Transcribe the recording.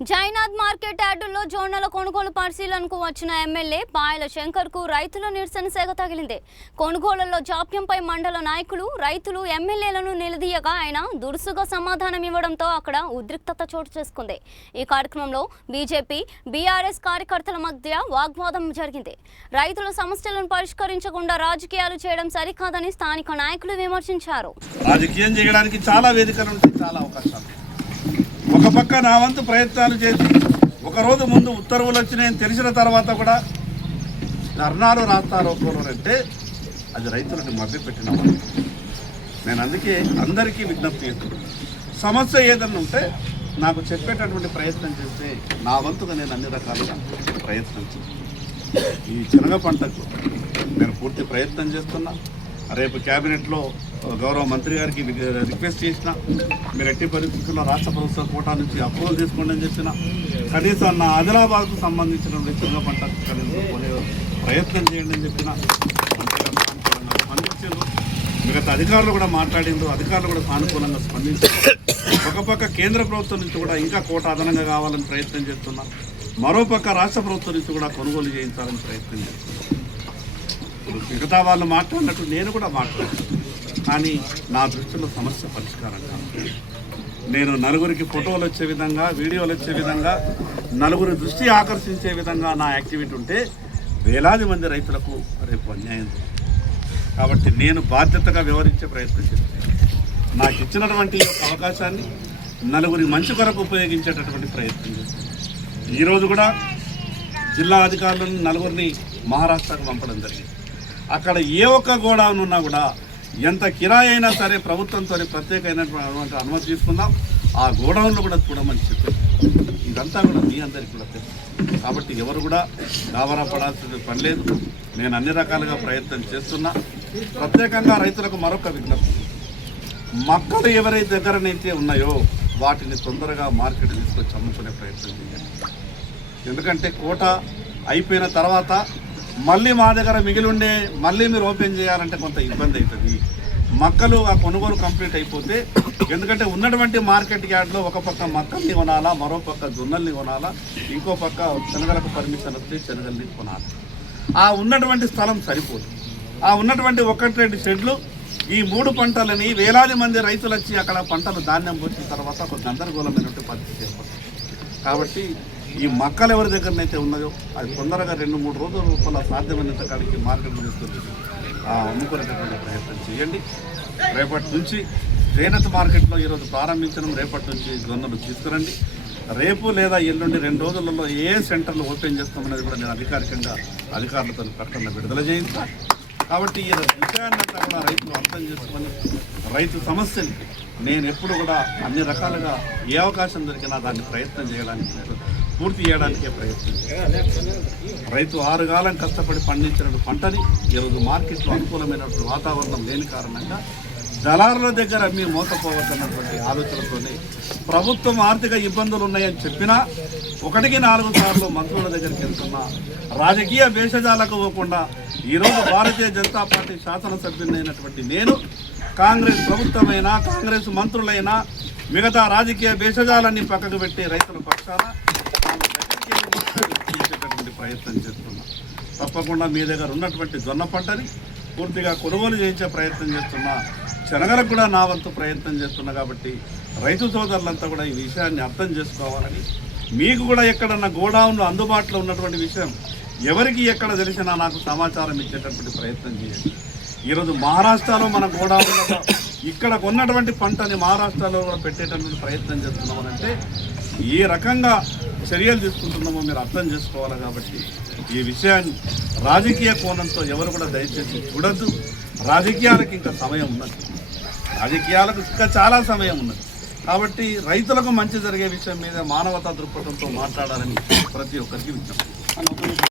Jainath market యార్డుల్లో జొన్నల కొనుగోలు పరిశీలనకు వచ్చిన ఎమ్మెల్యే పాయల శంకర్కు రైతుల నిరసన సెగ తగిలింది. కొనుగోలులో జాప్యంపై మండల నాయకులు, రైతులు ఎమ్మెల్యేలను నిలదీయగా ఆయన దురుసుగా సమాధానం ఇవ్వడంతో అక్కడ ఉద్రిక్తత చోటు చేసుకుంది. ఈ కార్యక్రమంలో బీజేపీ, బీఆర్ఎస్ కార్యకర్తల మధ్య వాగ్వాదం జరిగింది. రైతుల సమస్యలను పరిష్కరించకుండా రాజకీయాలు చేయడం సరికాదని స్థానిక నాయకులు విమర్శించారు. రాజకీయం చేయడానికి చాలా వేదికలు ఉంటాయి, చాలా అవకాశాలు. ఒక పక్క నా వంతు ప్రయత్నాలు చేసి ఒకరోజు ముందు ఉత్తర్వులు వచ్చినాయని తెలిసిన తర్వాత కూడా ధర్నాలు రాస్తారోకోలు అంటే అది రైతులను మభ్యపెట్టిన వాళ్ళు. నేను అందుకే అందరికీ విజ్ఞప్తి చేస్తున్నాను, సమస్య ఏదన్నా ఉంటే నాకు చెప్పేటటువంటి ప్రయత్నం చేస్తే నా వంతుగా నేను అన్ని రకాలుగా ప్రయత్నం చేస్తాను. ఈ శనగ పంటకు నేను పూర్తి ప్రయత్నం చేస్తున్నా. రేపు క్యాబినెట్లో గౌరవ మంత్రి గారికి రిక్వెస్ట్ చేసిన, మీరు ఎట్టి పరిస్థితుల్లో రాష్ట్ర ప్రభుత్వ కోటా నుంచి అప్రూవల్ తీసుకోండి అని చెప్పిన, కనీసం నా ఆదిలాబాద్కు సంబంధించిన శనగ పంట కనీసం కొనే ప్రయత్నం చేయండి అని చెప్పిన. మంత్రి గారు సానుకూలంగా స్పందించారు. మిగతా అధికారులు కూడా మాట్లాడిండ్రు, అధికారులు కూడా సానుకూలంగా స్పందించారు. ఒక పక్క కేంద్ర ప్రభుత్వం నుంచి కూడా ఇంకా కోట అదనంగా కావాలని ప్రయత్నం చేస్తున్నా, మరోపక్క రాష్ట్ర ప్రభుత్వం నుంచి కూడా కొనుగోలు చేయించాలని ప్రయత్నం చేస్తున్నా. మిగతా వాళ్ళు మాట్లాడినట్టు నేను కూడా మాట్లాడాను, కానీ నా దృష్టిలో సమస్య పరిష్కారం కాదు. నేను నలుగురికి ఫోటోలు వచ్చే విధంగా, వీడియోలు వచ్చే విధంగా, నలుగురి దృష్టి ఆకర్షించే విధంగా నా యాక్టివిటీ ఉంటే వేలాది మంది రైతులకు రేపు అన్యాయం. కాబట్టి నేను బాధ్యతగా వ్యవహరించే ప్రయత్నం చేస్తాను. నాకు ఇచ్చినటువంటి అవకాశాన్ని నలుగురి మంచి కొరకు ఉపయోగించేటటువంటి ప్రయత్నం చేస్తాను. ఈరోజు కూడా జిల్లా అధికారులను నలుగురిని మహారాష్ట్రకు పంపడం జరిగింది. అక్కడ ఏ ఒక్క గోడౌన్ ఉన్నా కూడా ఎంత కిరాయి అయినా సరే ప్రభుత్వంతో ప్రత్యేకమైనటువంటి అనుమతి తీసుకుందాం, ఆ గోడౌన్లో కూడా చూడమని చెప్పారు. ఇదంతా కూడా మీ అందరికీ కూడా తెలుసు. కాబట్టి ఎవరు కూడా గాబరా పడాల్సిన పని లేదు. నేను అన్ని రకాలుగా ప్రయత్నం చేస్తున్నా. ప్రత్యేకంగా రైతులకు మరొక విజ్ఞప్తి, మక్కలు ఎవరైతే దగ్గరనైతే ఉన్నాయో వాటిని తొందరగా మార్కెట్ తీసుకొచ్చి అమ్ముకునే ప్రయత్నం చేయాలి. ఎందుకంటే కోట అయిపోయిన తర్వాత మళ్ళీ మా దగ్గర మిగిలి ఉండే మళ్ళీ మీరు ఓపెన్ చేయాలంటే కొంత ఇబ్బంది అవుతుంది. మక్కలు ఆ కొనుగోలు కంప్లీట్ అయిపోతే, ఎందుకంటే ఉన్నటువంటి మార్కెట్ యార్డ్లో ఒక పక్క మక్కల్ని కొనాలా, మరో పక్క జొన్నల్ని కొనాలా, ఇంకో పక్క శనగలకు పర్మిషన్ వస్తే శనగల్ని కొనాలి. ఆ ఉన్నటువంటి స్థలం సరిపోదు. ఆ ఉన్నటువంటి 1-2 షెడ్లు ఈ 3 పంటలని వేలాది మంది రైతులు వచ్చి అక్కడ పంటలు ధాన్యం పోసిన తర్వాత ఒక గందరగోళమైనటువంటి పరిస్థితి ఏర్పడుతుంది. కాబట్టి ఈ మక్కలు ఎవరి దగ్గరనైతే ఉన్నదో అది తొందరగా 2-3 రోజుల రూపాయల సాధ్యమైనంత కాడికి మార్కెట్ తీసుకొని అమ్ముకునేటటువంటి ప్రయత్నం చేయండి. రేపటి నుంచి జైనాథ్ మార్కెట్లో ఈరోజు ప్రారంభించడం, రేపటి నుంచి జొన్నలు తీసుకురండి. రేపు లేదా ఎల్లుండి 2 రోజులలో ఏ సెంటర్లు ఓపెన్ చేస్తామనేది కూడా నేను అధికారికంగా అధికారులతో ప్రకటన విడుదల చేయించాను. కాబట్టి ఈ విషయాన్నంతా కూడా రైతులు అర్థం చేసుకొని రైతు సమస్యని నేను ఎప్పుడు కూడా అన్ని రకాలుగా ఏ అవకాశం దొరికినా దాన్ని ప్రయత్నం చేయడానికి, పూర్తి చేయడానికే ప్రయత్నం చేయాలి. రైతు 6 కాలం కష్టపడి పండించిన పంటని ఈరోజు మార్కెట్లో అనుకూలమైనటువంటి వాతావరణం లేని కారణంగా దళారుల దగ్గర మీరు మోసపోవద్దన్నటువంటి ఆలోచనతోనే ప్రభుత్వం ఆర్థిక ఇబ్బందులు ఉన్నాయని చెప్పినా 1-4 సార్లు మంత్రుల దగ్గరికి వెళ్తున్నా, రాజకీయ భేషజాలకు పోకుండా ఈరోజు భారతీయ జనతా పార్టీ శాసనసభ్యులైనటువంటి నేను, కాంగ్రెస్ ప్రభుత్వమైనా, కాంగ్రెస్ మంత్రులైనా, మిగతా రాజకీయ భేషజాలన్నీ పక్కకు పెట్టి రైతుల పక్షాన ఇచ్చేటటువంటి ప్రయత్నం చేస్తున్నా. తప్పకుండా మీ దగ్గర ఉన్నటువంటి జొన్న పంటని పూర్తిగా కొనుగోలు చేయించే ప్రయత్నం చేస్తున్నా. శనగలకు కూడా నా వంతు ప్రయత్నం చేస్తున్నా. కాబట్టి రైతు సోదరులంతా కూడా ఈ విషయాన్ని అర్థం చేసుకోవాలని, మీకు కూడా ఎక్కడన్నా గోడౌన్లో అందుబాటులో ఉన్నటువంటి విషయం ఎవరికి ఎక్కడ తెలిసినా నాకు సమాచారం ఇచ్చేటటువంటి ప్రయత్నం చేయండి. ఈరోజు మహారాష్ట్రలో మన గోడౌన్లో ఇక్కడ కొన్నటువంటి పంటని మహారాష్ట్రలో కూడా పెట్టేటటువంటి ప్రయత్నం చేస్తున్నామనంటే ఏ రకంగా చర్యలు తీసుకుంటున్నామో మీరు అర్థం చేసుకోవాలి. కాబట్టి ఈ విషయాన్ని రాజకీయ కోణంతో ఎవరు కూడా దయచేసి చూడద్దు. రాజకీయాలకు ఇంకా సమయం ఉన్నది, రాజకీయాలకు ఇంకా చాలా సమయం ఉన్నది. కాబట్టి రైతులకు మంచి జరిగే విషయం మీద మానవతా దృక్పథంతో మాట్లాడాలని ప్రతి ఒక్కరికి విజ్ఞప్తి.